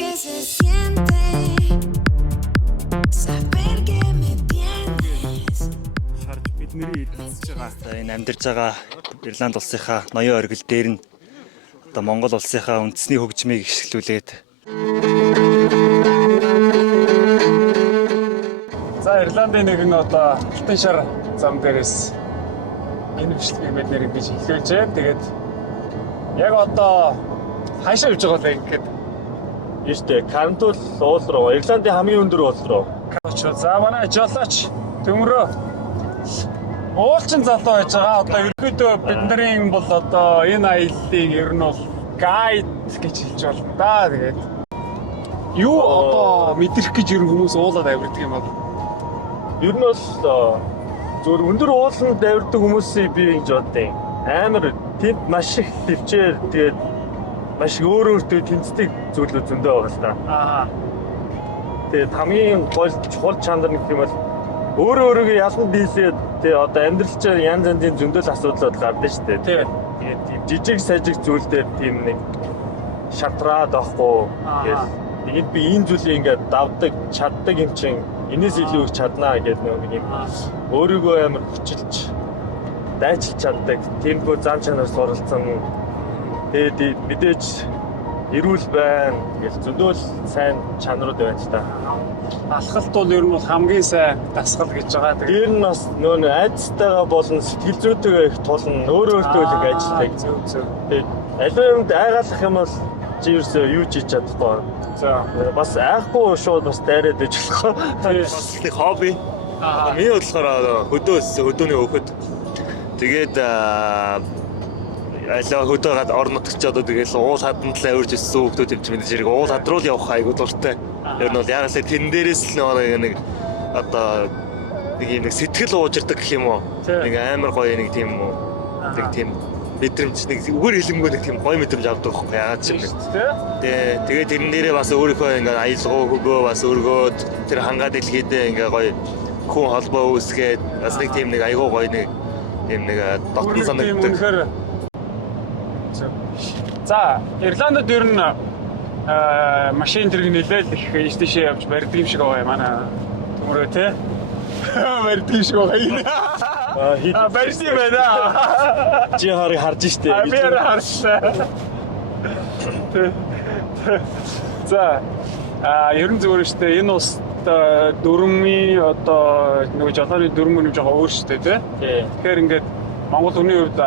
que se siente saber que me tienes. Харж бидний эзэлж байгаа энэ амьдарч байгаа Ирланд улсынхаа ноён оргил дээр нь одоо Монгол улсынхаа үндэсний хөгжмийг ишгэлүүлээд за Ирландын нэгэн одоо алтан шар зам дээрээс энэ бичлэгийг бид нэр ингэж эхлүүлжээ. Тэгээд яг одоо хаашаа явж байгаа вэ гэхэд Ийштэй Карнтул уул руу Ирландын хамгийн өндөр уул руу. За манай жолооч төмрөө уулчин залуу байж байгаа. Одоо ерөөдөө бидний бол одоо энэ аяллыг ер нь бол гайд гэж хэлж болно да. Тэгээд юу одоо мэдрэх гэж ер нь хүмүүс уулаад авирдаг юм бол Ер нь бол зөвхөн өндөр ууланд давирдаг хүмүүсийг би ингэж боддیں۔ Амар тэнд маш их төвчээр тэгээд маш их өөр тэнцдэг зүйлүүд зөндөө байгаа л да. Тэгээд хамгийн гол чухал чанар нэг юм бол өөрөө ялганд дийлээд тэгээд одоо амьдралч янз янзын зөндөл асуудлууд гардаг шүү дээ. Тэгээд тийм жижиг сажиг зүйлдер тийм нэг шатраад авахгүй. Тэгээд би энэ зүйлийг ингээд давдаг, чаддаг юм чинь энэс илүү их чаднаа гэдэг нэг юм өөрийгөө амар хүчилж дайчилж чаддаг темпо зам чанар суралцсан. Тэгээд мэдээж эрүүл байна. Тэгэл зөндөл сайн чанарууд байна ч та. алхалт бол ер нь бол хамгийн сайн дасгал гэж байгаа. Тэр нь бас нөө айдстайгаа болон сэтгэл зүйтэйгээ их тулна. Өөртөө л их ажилладаг. Тэгээд аливаа юмд айгаалах юм бол чи ерөөсөө юу ч хийж чадахгүй. За бас айхгүй шууд бас дайраад иж болох. бас их хобби. Миний бодлохоор хөдөөний хөөхөд тэгээд алаа хөдөө орон нутагч одоо тэгэл уул хаданд л авирж ирсэн хүмүүс төвч мэдээж хэрэг уул хад руу явах айгуу дуртай. Ер нь бол яг л тэн дээрээс л нэг одоо нэг сэтгэл уужирдаг гэх юм уу. Нэг амар гоё нэг тийм үү. Нэг тийм мэдрэмж нэг үгээр хэлэмгүй нэг тийм гоё мэдрэмж авдаг байхгүй яагаад ч юм бэ. Тэгээд тэрэн дээрээ бас өөрийнхөө ингээ аялгаа хөгөө бас өргөөд тэр хангаа дэлхийдээ ингээ гоё хүн холбоо үүсгээд бас нэг тийм нэг айгуу гоё нэг тийм нэг дотн санагддаг. За Ирландд ер нь машин тэрэг нэлээд их ийшээ явж барьдаг юм шиг байгаа манай төмөрөө те. Барьдаг юм шиг байгаа. Барьсан юм байна. Чи харж штэ. Би харсан. За ер нь зүгээр штэ энэ ус дөрмийн одоо нэг жолооны дөрмөн юм жоо өөр штэ те. Тэгэхээр ингээд Монгол хүний хувьд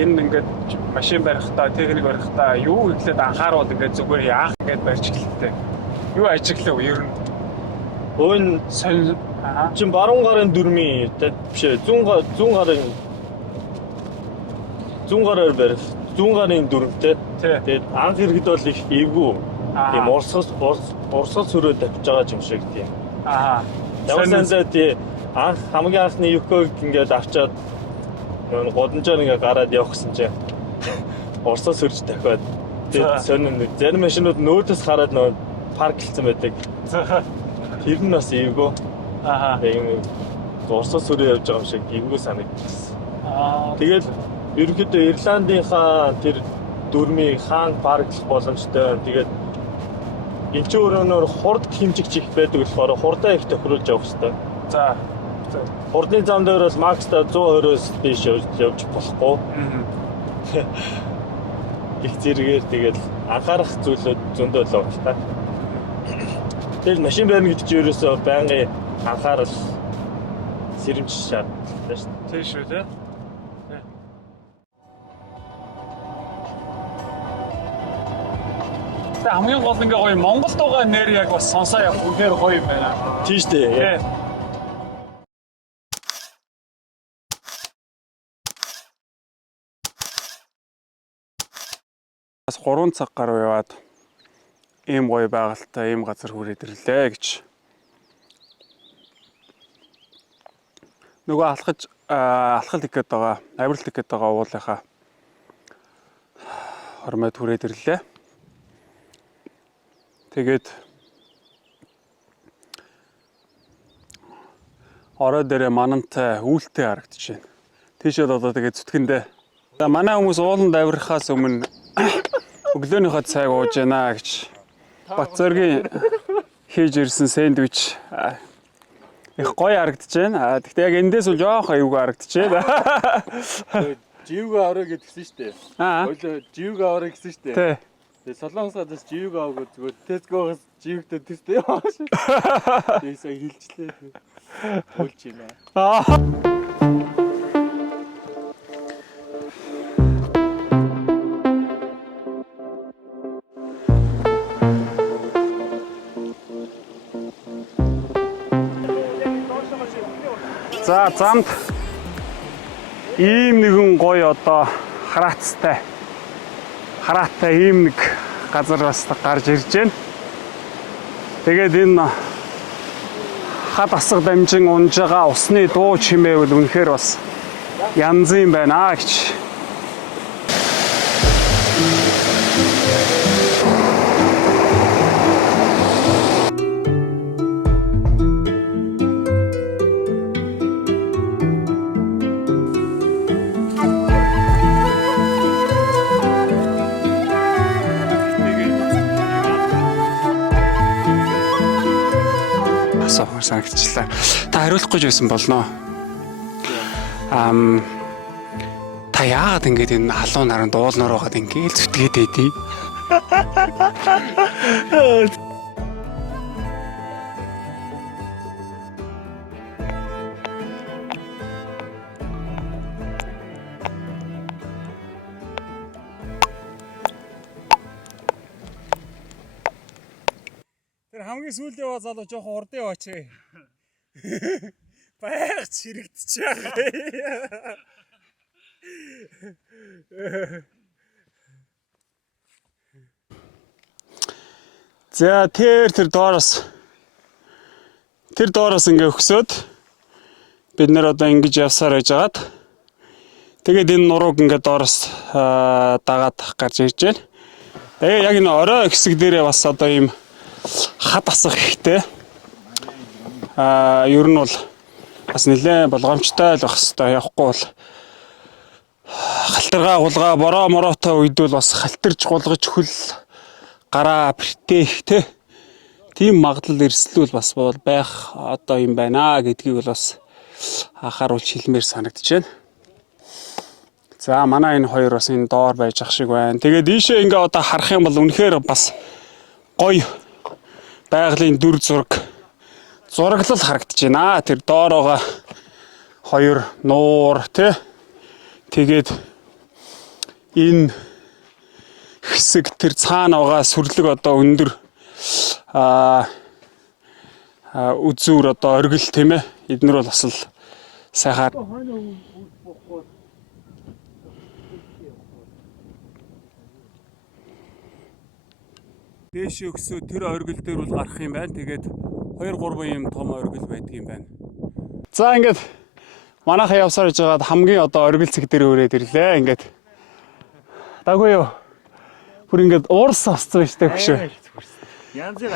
энэ ингээд машин барихтаа, техник барихтаа юу гэхлээр анхааруул ингээд зүгээр яах гээд барьж эхэлдэг. Юу ажиглав ер нь? Өн сонь чин баруун гарын дөрмийн биш 100 гараар барих. 100 гарын дөрмтэй. Тэгээд анх ирэхэд бол их эвгүй. Тийм урсгал сүрөө тавьж байгаа юм шиг тийм. Явсандаа тий анх хамгийн анхны юког ингээд авчаад годонжоор ингээ гараад явах гэсэн чинь урсгал сүрж дахиад тэгээд сонин зарим машинууд нөөдөөс хараад нөө парклцсан байдаг. Тэр нь бас эвгүй. Тэгээд урсгал сүрээ явж байгаа юм шиг эвгүй санагдчихсан. Тэгээд ерөнхийдөө Ирландынхаа тэр дөрмийн хаан парклах боломжтой. Тэгээд энэ ч өөрөөр хурд хэмжигч их байдаг болохоор хурдаа их тохируулж явах хэрэгтэй. За хурдны зам дээр бол макстай 120-оос дээш явж болохгүй. Их зэрэгээр тэгээд анхаарах зүйлүүд зөндөө л байна л та. Тэгэл машин барина гэдэг чинь ерөөсөө байнгын анхаарал сэрэмж шаардлагатай шүү дээ. тийм шүү те. Хамгийн гол ингээ гоё Монголд байгаа нэр яг бас сонсоо яг үнээр гоё юм байна. Тийм шүү дээ. Бас 3 цаг гаруй яваад ийм гоё байгальтай ийм газар хүрээд ирлээ гэж. Нөгөө алхал их гээд байгаа, авирал их гээд байгаа уулынхаа хормойд хүрээд ирлээ. Тэгээд орой дээрээ манантай үүлтэй харагдаж байна. Тийшээд одоо тэгээд зүтгэндээ. Манай хүмүүс ууланд авирахаас өмнө өглөөнийхөө цайг ууж яана гэж Батцоргийн хийж ирсэн сэндвич их гоё харагдаж байна. Гэхдээ яг эндээс бол жоох аюулгүй харагдаж байна. Живга авраа гэдгсэн шүү дээ. Хоёул живга авраа гэсэн шүү дээ. Тий. Тэгээ Солонгос гадаас живга аваагүй зүгээр Tesco-гоос живгтэй төстэй яваа шүү. Тэгээ сая хилчлээ. Хулж байна. За замд ийм нэгэн гоё одоо хараацтай ийм нэг газар бас гарч ирж байна. Тэгээд энэ хад асах дамжин унж байгаа усны дуу чимээ бол үнэхээр бас янзын байна гэж. Санагдчихлаа. Та хариулах гэж байсан болно. Та яагаад ингэж энэ халуун наран дуулнаар байгаад ингэж зүтгээд байдий? Тэр хамгийн сүүлд яваа залуу жоохон урд яваач. Баяр чирэгдэж байгаа. За тэр доороос ингээ өгсөд бид нэр одоо ингэж явсаар байжгаад тэгээд энэ нурууг ингээ доороос дагаад гарч ирж байна. Тэгээ яг энэ орой хэсэг дээрээ бас одоо ийм хад асах ихтэй. Ер нь бол бас нэлээд болгоомжтой л байх хэвээр явахгүй бол халтаргаа гулгаа бороо мороотой үед бол бас халтарж гулгаж хөл гараа бэртэх те тийм магадлал эрсдэл бас бол байх одоо юм байна гэдгийг бол бас анхааруулж хэлмээр санагдаж байна. За манай энэ хоёр бас энэ доор байж ах шиг байна. Тэгээд ийшээ ингээ одоо харах юм бол үнэхээр бас гоё байгалийн дүр зураглал харагдаж байна. Тэр доороогоо хоёр нуур тэгээд энэ хэсэг тэр цаана байгаа сүрлэг одоо өндөр үзүүр одоо оргил тийм ээ. Эднэр бол бас л сайхан дээш өгсөө тэр оргил дээр бол гарах юм байна. Тэгээд 2-3 юм том оргил байдаг юм байна. За ингээд манайхаа явсаар иж байгаад хамгийн одоо оргил цэг дээр өрөөд ирлээ. Ингээд даггүй юу. Бүр ингээд уурс авцсан штэ хөшөө. Янзыг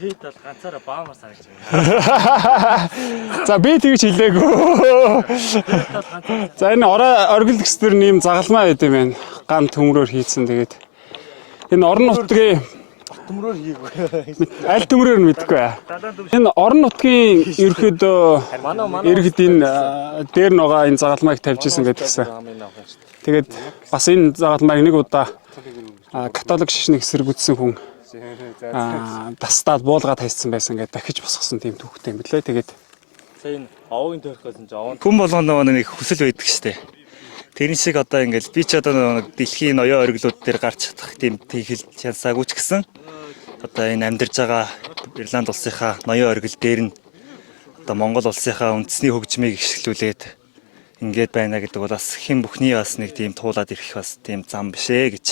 хийд бол ганцаараа баамаар санагч байна. За би тэгж хэлээгүй. За энэ оргил гэсдэр нэм загалмаа байд юм байна. Ган төмрөөр хийцэн тэгээд энэ орон нутгийн Төмрөөр хийгээгүй. Аль төмрөөр нь мэдэхгүй. Энэ орон нутгийн ерөөдөө иргэд энэ дээр байгаа энэ загалмайг тавьж исэн гэдгсэн. Тэгээд бас энэ загалмайг нэг удаа католик шишнийг эсэргүүцсэн хүн тастаад буулгаад хайцсан байсан гэдэг дахиж босгосон тийм түүхтэй юм билээ. Тэгээд сая энэ овын төрхөөсөн чи овон Хүн болгоно нэг хүсэл байдаг штэ. Тэрэн шиг одоо ингээл би ч одоо дэлхийн ноён оргилууд дээр гарч чадах тийм хийхэл шансаагүй ч гэсэн одоо энэ амьдарч байгаа Ирланд улсынхаа ноён оргил дээр нь одоо Монгол улсынхаа үндэсний хөгжмийг ишгэлүүлээд ингээд байна гэдэг бол бас хэн бүхний бас нэг тийм туулаад ирэх бас тийм зам биш ээ гэж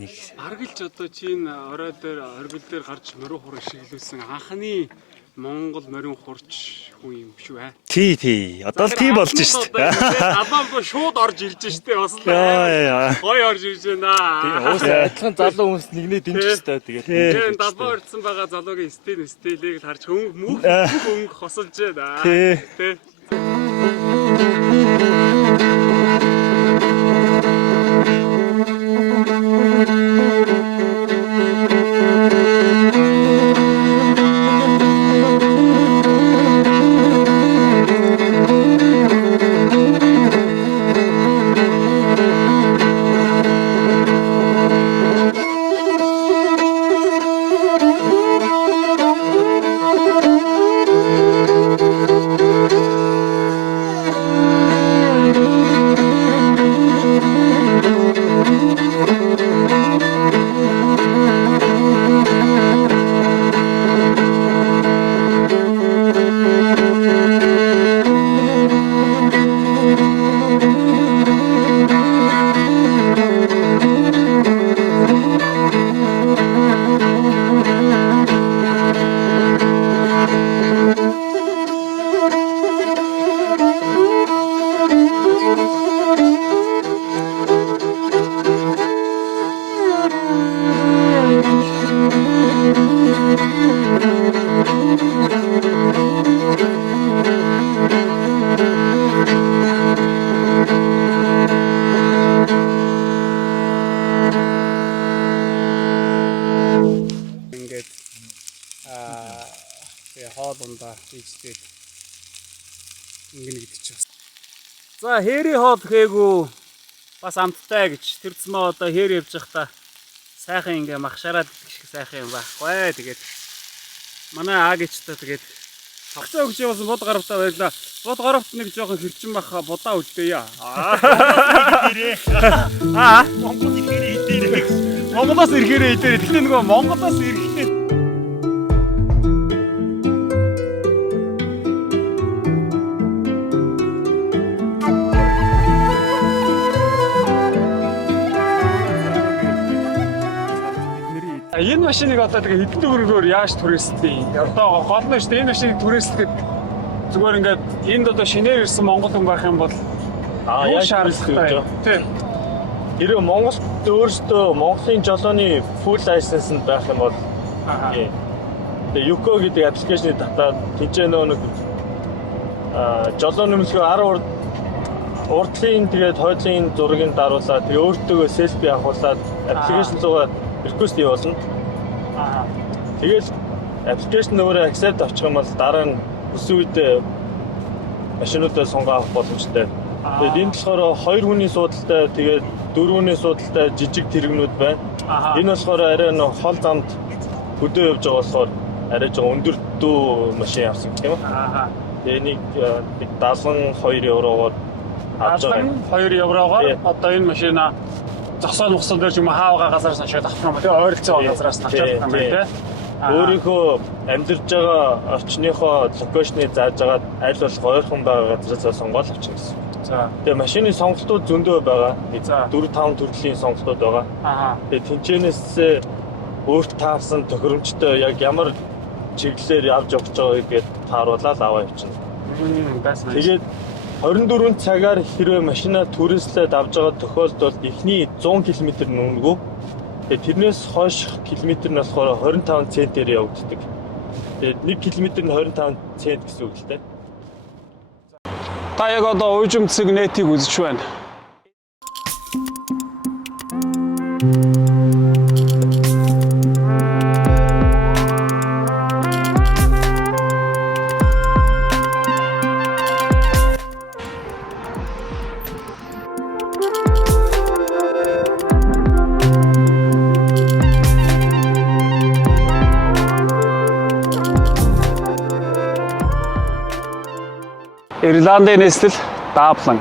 нэг аргалж одоо чинь орой дээр оргил дээр гарч мөрөө хур ишгэлүүлсэн анхны Монгол морин хурч хүн юм шүү аа. Тий. Одоо л тий болж штт. Албангүй шууд орж ирж штт бас л. Гой орж ирж байна. уусаа адилхан залуу хүмүүс нэгнээ дэмжих хэрэгтэй тэгээд. Тэгээд далбаа орцсон байгаа залуугийн стилийг харж мөнх хосолж байна. Тий. Тэгээ хоол ундаа хийжтэй. Ингэнэ гэдэг ч бас. За хээри хоол гээгүй бас амттай гэж тэр зэмээ одоо хээр явж байхдаа сайхан ингээ махшараад идэх шиг сайхан юм байхгүй. Тэгээд манай аагичтай тэгээд тогтоо өгч явсан бод гаравтаа байлаа. Бод гаравт нэг жоохон хэрчин бах будаа үлдээе. Монгол ихээр идээр. Монголоос ирэхээрээ идээр. Тэгтээ нөгөө Монголоос ирэхдээ энэ машиныг одоо тэгээ хэдэн төгрөгөөр яаж түрээсдгийг одоо гол нь шүү дээ энэ машиныг түрээсдэхэд зүгээр ингээд энд одоо шинээр ирсэн монгол хүн байх юм бол Яаж шаардлагатай. Тийм. Хэрэв Монголд өөрсдөө Монголын жолооны full license байх юм бол тэгээ Yuko гэдэг аппликейшнийг татаад тэнцээ нэг жолоо нэмэлгүй 10 урдлын тэгээд хойдлын зургийг даруулаад тэгээ өөртөө selfie авахуулаад аппликейшн руугаа request явуулна. Тэгээд аппликейшн өөрөө accept авчих юм бол дараа нь өссөн үедээ машинуудаа сонгоо авах боломжтой. Тэгээд энэ болохоор 2 хүний суудалтай тэгээд 4 хүний суудалтай жижиг тэрэгнүүд байна. Энэ болохоор арай нэг хол замд хөдөө явж байгаа болохоор арай жоо өндөр дүү машин авсан гэх юм. Тэгээ нэг 72 евроор авч байгаа. 2 евроор одоо энэ машина зогсоо нухсан дээр ч юм хаавга газараас ашиглаж авах юм тий ойролцоо газараас авч авах юм тий. Өөрийнхөө амьдарч байгаа орчныхоо локейшнийг зааж агаад аль болох ойрхон байгаа газраас сонгоод авчих гэсэн. За. Тэгээ машины сонголтууд зөндөө байгаа. За. 4-5 төрлийн сонголтууд байгаа. Тэгээ тэнцэнээс өөрт таарсан тохиромжтой яг ямар чиглэлээр явж явж байгааг гээд тааруулаад аваа явчихна. Тэгээд 24 цагаар хэрвээ машина түрээслээд авж байгаа тохиолдолд эхний 100 км нүнгүү. Тэгээд тэрнээс хойш километр нь болохоор 25 центээр явагддаг. Тэгээд 1 км нь 25 цент гэсэн үг л дээ. Та яг одоо уужимцэг нэтийг үзэж байна. Ирландын нийслэл Даблан.